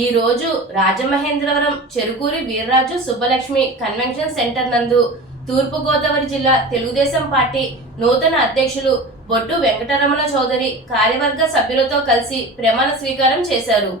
ఈ రోజు Rajamahendravaram Cherukuri Veerraju Subbalakshmi convention centre నందు తూర్పుగోదావరి జిల్లా తెలుగుదేశం పార్టీ నూతన అధ్యక్షులు బొడ్డు వెంకటరమణ చౌదరి కార్యవర్గ సభ్యులతో కలిసి ప్రమాణ స్వీకారం చేశారు.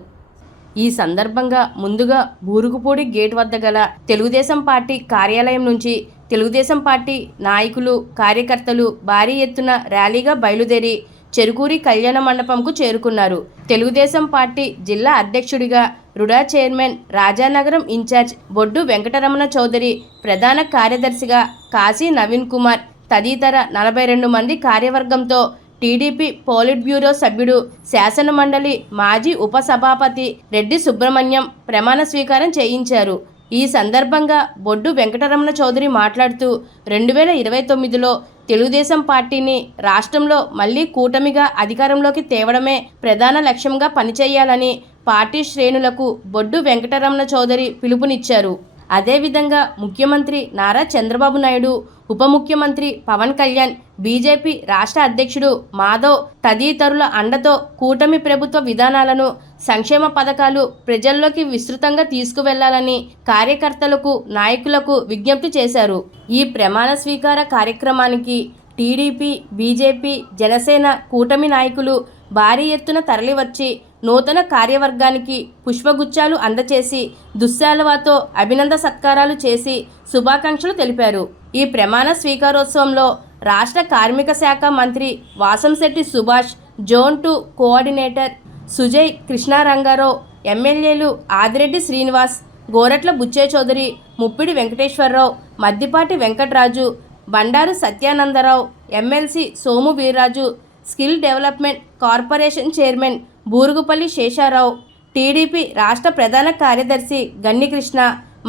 ఈ సందర్భంగా ముందుగా బూరుగుపూడి గేట్ వద్ద గల తెలుగుదేశం పార్టీ కార్యాలయం నుంచి తెలుగుదేశం పార్టీ నాయకులు కార్యకర్తలు భారీ ఎత్తున ర్యాలీగా బయలుదేరి చెరుకూరి కళ్యాణ మండపంకు చేరుకున్నారు. తెలుగుదేశం పార్టీ జిల్లా అధ్యక్షుడిగా రుడా చైర్మన్, రాజానగరం ఇన్ఛార్జ్ బొడ్డు వెంకటరమణ చౌదరి, ప్రధాన కార్యదర్శిగా కాశీ నవీన్ కుమార్ తదితర 42 మంది కార్యవర్గంతో టీడీపీ పోలిట్ బ్యూరో సభ్యుడు, శాసన మండలి మాజీ ఉపసభాపతి రెడ్డి సుబ్రహ్మణ్యం ప్రమాణ స్వీకారం చేయించారు. ఈ సందర్భంగా బొడ్డు వెంకటరమణ చౌదరి మాట్లాడుతూ 2029లో తెలుగుదేశం పార్టీని రాష్ట్రంలో మళ్లీ కూటమిగా అధికారంలోకి తేవడమే ప్రధాన లక్ష్యంగా పనిచేయాలని పార్టీ శ్రేణులకు బొడ్డు వెంకటరమణ చౌదరి పిలుపునిచ్చారు. అదేవిధంగా ముఖ్యమంత్రి నారా చంద్రబాబు నాయుడు, ఉప ముఖ్యమంత్రి పవన్ కళ్యాణ్, బీజేపీ రాష్ట్ర అధ్యక్షుడు మాధవ్ తదితరుల అండతో కూటమి ప్రభుత్వ విధానాలను, సంక్షేమ పథకాలు ప్రజల్లోకి విస్తృతంగా తీసుకువెళ్లాలని కార్యకర్తలకు, నాయకులకు విజ్ఞప్తి చేశారు. ఈ ప్రమాణ స్వీకార కార్యక్రమానికి టీడీపీ, బీజేపీ, జనసేన కూటమి నాయకులు భారీ ఎత్తున తరలివచ్చి నూతన కార్యవర్గానికి పుష్పగుచ్చాలు అందచేసి దుశ్శాలువాతో అభినందన సత్కారాలు చేసి శుభాకాంక్షలు తెలిపారు. ఈ ప్రమాణ స్వీకారోత్సవంలో రాష్ట్ర కార్మిక శాఖ మంత్రి వాసంశెట్టి సుభాష్, జోన్ 2 కోఆర్డినేటర్ సుజయ్ కృష్ణారంగారావు, ఎమ్మెల్యేలు Adireddy Srinivas, Gorantla Butchaiah Chowdary, Muppidi Venkateswararao, Maddipati Venkataraju, Bandaru Satyanandarao, MLC Somu Veerraju, skill development corporation chairman Burugupalli Sesharao, TDP రాష్ట్ర ప్రధాన కార్యదర్శి గన్నికృష్ణ,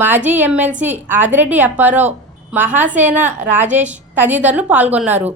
మాజీ ఎమ్మెల్సీ ఆదిరెడ్డి అప్పారావు, మహాసేన రాజేష్ తదితరులు పాల్గొన్నారు.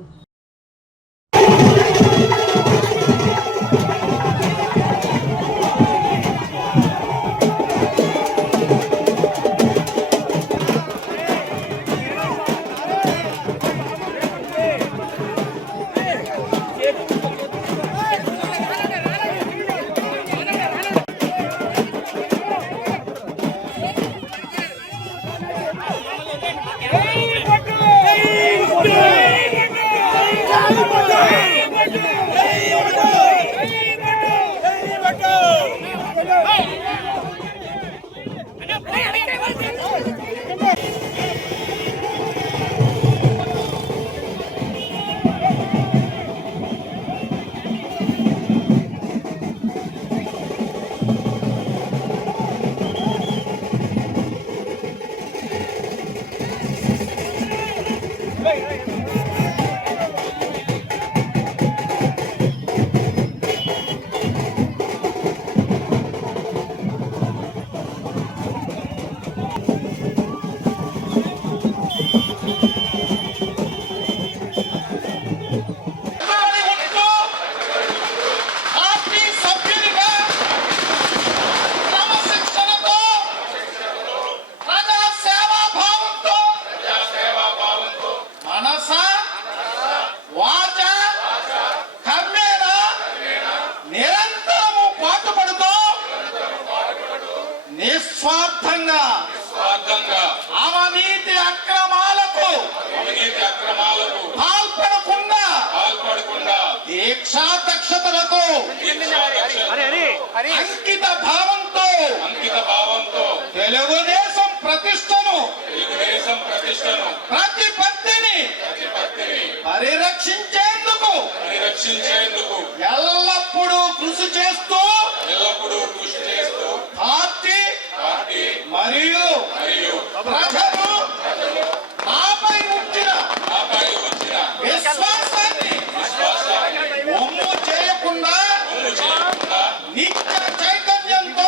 నిస్వార్థంగా అవినీతి అక్రమాలకు పాల్పడకుండా దీక్షాదక్షతలతో అంకిత భావంతో తెలుగుదేశం ప్రతిష్టను ప్రతిపత్తిని పరిరక్షించేందుకు ఎల్లప్పుడూ కృషి చేస్తూ పార్టీ మరియు ప్రజలు నాపై ఉంచిన విశ్వాసాన్ని ఒమ్ము చేయకుండా నిత్య చైతన్యంతో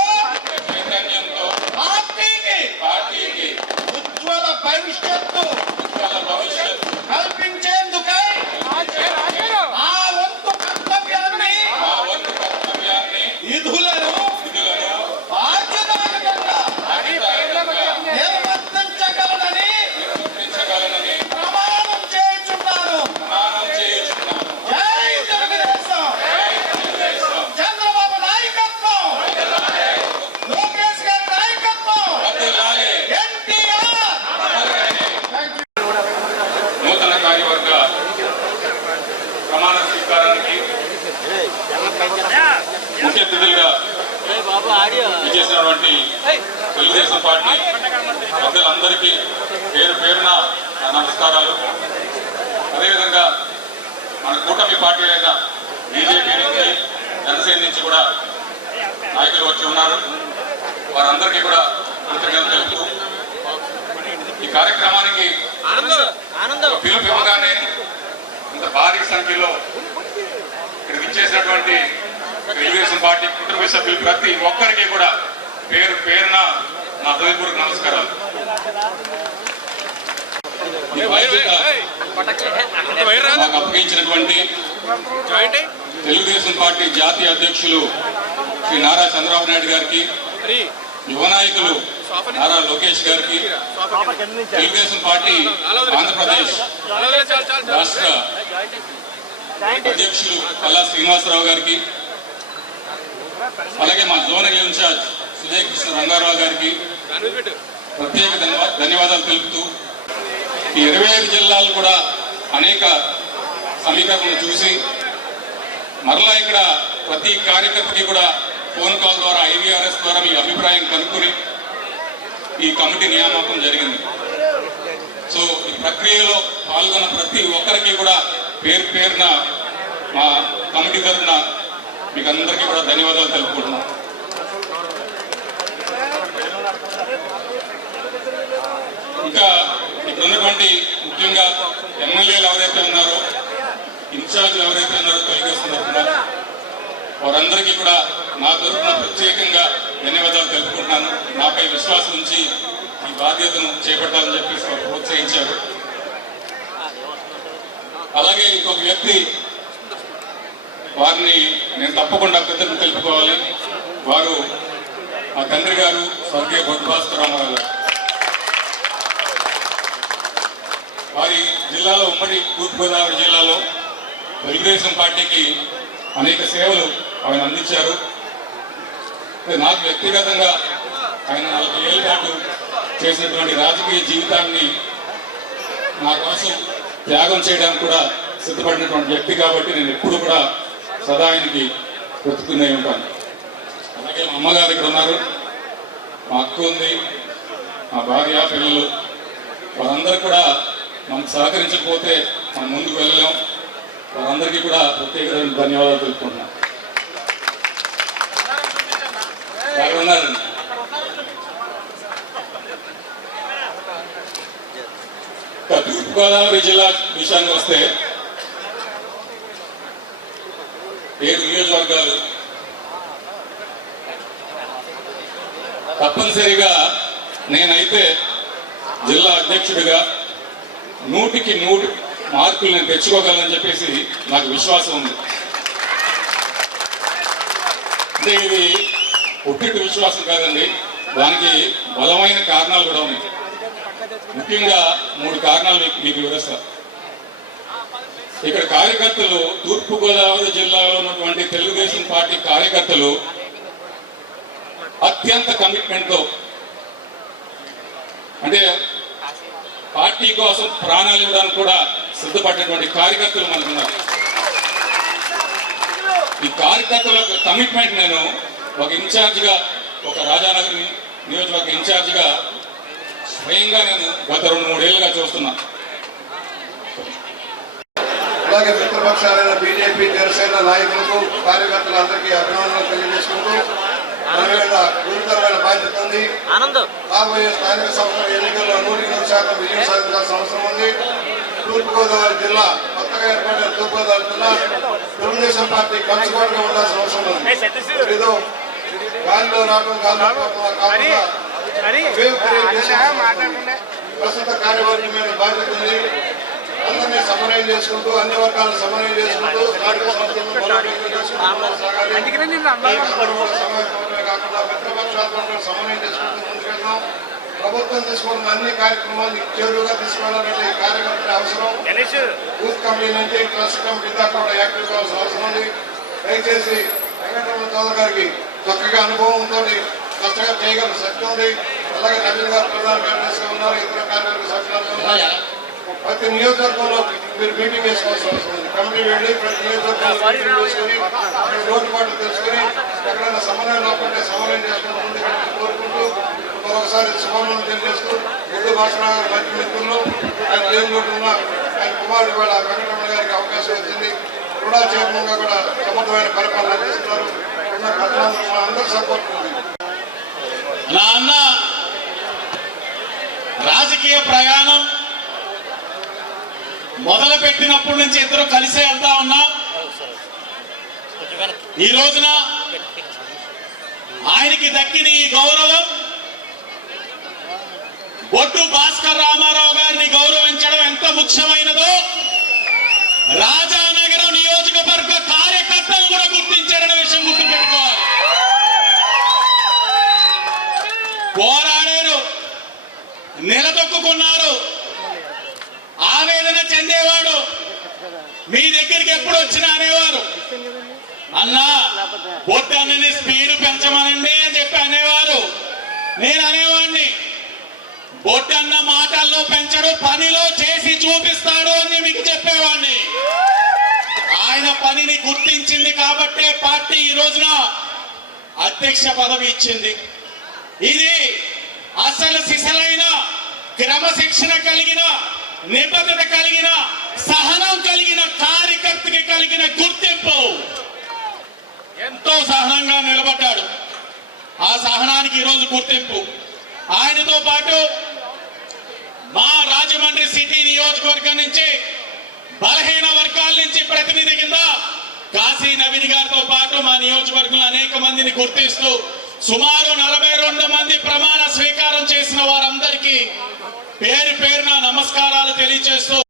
చేసినటువంటి తెలుగుదేశం పార్టీ పెద్దలందరికీ పేరు పేరున నా నమస్కారాలు. అదేవిధంగా మన కూటమి పార్టీలైన బీజేపీ నుంచి, జనసేన నుంచి కూడా నాయకులు వచ్చి ఉన్నారు. వారందరికీ కూడా కృతజ్ఞతలు తెలుపుతూ ఈ కార్యక్రమానికి పిలుపు ఇవ్వగానే ఇంత భారీ సంఖ్యలో ఇక్కడ విచ్చేసినటువంటి తెలుగుదేశం పార్టీ కుటుంబ సభ్యులు ప్రతి ఒక్కరికి కూడా పేరు పేరున నా హృదయపూర్వక నమస్కారాలు. మాకు అప్పగించినటువంటి తెలుగుదేశం పార్టీ జాతీయ అధ్యక్షులు శ్రీ నారా చంద్రబాబు నాయుడు గారికి, యువ నాయకులు నారా లోకేష్ గారికి, తెలుగుదేశం పార్టీ ఆంధ్రప్రదేశ్ రాష్ట్ర అధ్యక్షులు కల్లా శ్రీనివాసరావు గారికి, అలాగే మా జోనల్ ఇన్ఛార్జ్ సుజయ్ కృష్ణ రంగారావు గారికి ప్రత్యేక ధన్యవాదాలు తెలుపుతూ ఈ 25 జిల్లాలు కూడా అనేక సమీకరణలు చూసి మరలా ఇక్కడ ప్రతి కార్యకర్తకి కూడా ఫోన్ కాల్ ద్వారా IVRS ద్వారా మీ అభిప్రాయం కనుక్కుని ఈ కమిటీ నియామకం జరిగింది. సో ఈ ప్రక్రియలో పాల్గొన్న ప్రతి ఒక్కరికి కూడా పేరు పేరున మా కమిటీ తరఫున మీకు అందరికీ కూడా ధన్యవాదాలు తెలుపుకుంటున్నాం. ఇంకా ఇక్కడ ఉన్నటువంటి ముఖ్యంగా ఎమ్మెల్యేలు ఎవరైతే ఉన్నారో, ఇన్ఛార్జ్లు ఎవరైతే ఉన్నారో తెలుగుదేశం తరఫున వారందరికీ కూడా నా తరఫున ప్రత్యేకంగా ధన్యవాదాలు తెలుపుకుంటున్నాను. నాపై విశ్వాసం ఉంచి ఈ బాధ్యతను చేపట్టాలని చెప్పేసి వారు ప్రోత్సహించారు. అలాగే ఇంకొక వ్యక్తి, వారిని నేను తప్పకుండా కృతజ్ఞతలు తెలుపుకోవాలి. వారు మా తండ్రి గారు స్వర్గీయ బొడ్డు భాస్కర్ రామారావు గారు. వారి జిల్లాలో, ఉమ్మడి తూర్పుగోదావరి జిల్లాలో తెలుగుదేశం పార్టీకి అనేక సేవలు ఆయన అందించారు. నాకు వ్యక్తిగతంగా ఆయన 40 ఏళ్ళ పాటు చేసినటువంటి రాజకీయ జీవితాన్ని నా కోసం త్యాగం చేయడానికి కూడా సిద్ధపడినటువంటి వ్యక్తి కాబట్టి నేను ఎప్పుడు కూడా సదా ఆయనకి బ్రతుకునే ఉంటాను. అలాగే మా అమ్మగారు ఇక్కడ ఉన్నారు, మా అక్క ఉంది, మా భార్య, పిల్లలు, వారందరూ కూడా మనకు సహకరించకపోతే మనం ముందుకు వెళ్ళలేం. వారందరికీ కూడా ప్రత్యేకమైన ధన్యవాదాలు తెలుపుకుంటున్నాను. ఉన్నారండి. తూర్పుగోదావరి జిల్లా విషయానికి వస్తే 7 నియోజకవర్గాలు. తప్పనిసరిగా నేనైతే జిల్లా అధ్యక్షుడిగా 100కి 100 మార్కులు నేను తెచ్చుకోగలనని చెప్పేసి నాకు విశ్వాసం ఉంది. అంటే ఇది ఒట్టిటి విశ్వాసం కాదండి, దానికి బలమైన కారణాలు కూడా ఉన్నాయి. ముఖ్యంగా 3 కారణాలు మీకు వివరిస్తా. ఇక్కడ కార్యకర్తలు, తూర్పుగోదావరి జిల్లాలో ఉన్నటువంటి తెలుగుదేశం పార్టీ కార్యకర్తలు అత్యంత కమిట్మెంట్తో, అంటే పార్టీ కోసం ప్రాణాలు ఇవ్వడానికి కూడా సిద్ధపడినటువంటి కార్యకర్తలు మనకున్నారు. ఈ కార్యకర్తల యొక్క కమిట్మెంట్ నేను ఒక ఇన్ఛార్జిగా, ఒక రాజానగర్ నియోజకవర్గ ఇన్ఛార్జిగా స్వయంగా నేను గత 2-3 ఏళ్ళుగా చూస్తున్నా. అలాగే మిత్రపక్షాలైన బీజేపీ, జనసేన నాయకులకు, కార్యకర్తలందరికీ అభినందనలు తెలియజేసుకుంటూ మన మీద గురుతరమైన బాధ్యత ఉంది. రాబోయే స్థానిక సంస్థల ఎన్నికల్లో 100% విజయం సాధించాల్సిన అవసరం ఉంది. తూర్పుగోదావరి జిల్లా, కొత్తగా ఏర్పడిన తూర్పుగోదావరి జిల్లా తెలుగుదేశం పార్టీ కంచుకోవడంగా ఉండాల్సిన అవసరం ఉంది. ఏదో గాలిలో రావడం, గాలిలో కాకుండా ప్రస్తుత కార్యవర్గం మీద బాధ్యత ఉంది. అందరినీ సమన్వయం చేసుకుంటూ, అన్ని వర్గాలను సమన్వయం చేసుకుంటూ, స్థానిక సంస్థలను బలోపేతం చేసుకుంటూ సాగాలి. కాకుండా మిత్రపక్షాలతో సమన్వయం చేసుకుంటూ ముందుకెళ్తాం. ప్రభుత్వం తీసుకున్న అన్ని కార్యక్రమాన్ని చేరువుగా తీసుకెళ్లాలంటే ఈ కార్యకర్తల అవసరం. బూత్ కమిటీ నుంచి ట్రస్ట్ కమిటీ దాకా కూడా యాక్టివ్ కావాల్సిన అవసరం ఉంది. దయచేసి వెంకటరమణ చౌదరి గారికి చక్కగా అనుభవంతో కష్టంగా చేయగల శక్తి ఉంది. అలాగే నవీన్ గారు ప్రధాన కార్యదర్శిగా ఉన్నారు, ఇతర కార్యవర్గ సభ్యులు ఉన్నారు. ప్రతి నియోజకవర్గంలో మీరు మీటింగ్ చేసుకోవాల్సిన అవసరం ఉంది. కమిటీ వెళ్ళి ప్రతి నియోజకవర్గంలో మీటింగ్ చేసుకుని లోటుపాట్లు తెలుసుకుని ఎక్కడైనా సమన్వయం లోపంటే సమన్వయం సమన్వయం చేసుకుంటూ ముందుకు కోరుకుంటూ మరొకసారి శుభాకాంక్షలు తెలియజేస్తూ ఉర్దూ భాష మంచి మిత్రులు ఆయన లేని ఉన్న ఆయన కుమారుడు కూడా వెంకటరమణ గారికి అవకాశం వచ్చింది. కూడా చైర్మన్ గా కూడా సమర్థమైన పరిపాలన అందిస్తున్నారు. ఉన్న ప్రజలందరూ మా అందరి సపోర్ట్ ఉంది. నా అన్న రాజకీయ ప్రయాణం మొదలు పెట్టినప్పటి నుంచి ఇద్దరు కలిసే వెళ్తా ఉన్నాం. ఈ రోజున ఆయనకి దక్కిన ఈ గౌరవం బొట్టు భాస్కర్ రామారావు గారిని గౌరవించడం ఎంత ముఖ్యమైనదో రాజానగరం నియోజకవర్గ కార్యకర్తలు కూడా గుర్తించారనే విషయం గుర్తుపెట్టుకోవాలి. పోరాడారు, నిలదొక్కున్నారు, ఆవేదన చెందేవాడు. మీ దగ్గరికి ఎప్పుడు వచ్చినా అనేవారు, అన్నా బొట్టన్నని స్పీడ్ పెంచమనండి అని చెప్పి అనేవారు. నేను అనేవాడిని, బొట్టన్న మాటల్లో పెంచడు, పనిలో చేసి చూపిస్తాడు అని మీకు చెప్పేవాడిని. ఆయన పనిని గుర్తించింది కాబట్టే పార్టీ ఈ రోజున అధ్యక్ష పదవి ఇచ్చింది. ఇది అసలు సిసలైన క్రమశిక్షణ కలిగిన, నిబద్ధత కలిగిన, సహనం కలిగిన కార్యకర్తకి కలిగిన గుర్తింపు. ఎంతో సహనంగా నిలబడ్డాడు. ఆ సహనానికి ఈరోజు గుర్తింపు. ఆయనతో పాటు మా రాజమండ్రి సిటీ నియోజకవర్గం నుంచి బలహీన వర్గాల నుంచి ప్రతినిధి కింద కాశీ నవీన్ గారితో పాటు మా నియోజకవర్గంలో అనేక మందిని గుర్తిస్తూ సుమారు 42 మంది ప్రమాణ స్వీకారం చేసిన వారందరికీ పేరు పేరున నమస్కారాలు తెలియజేస్తూ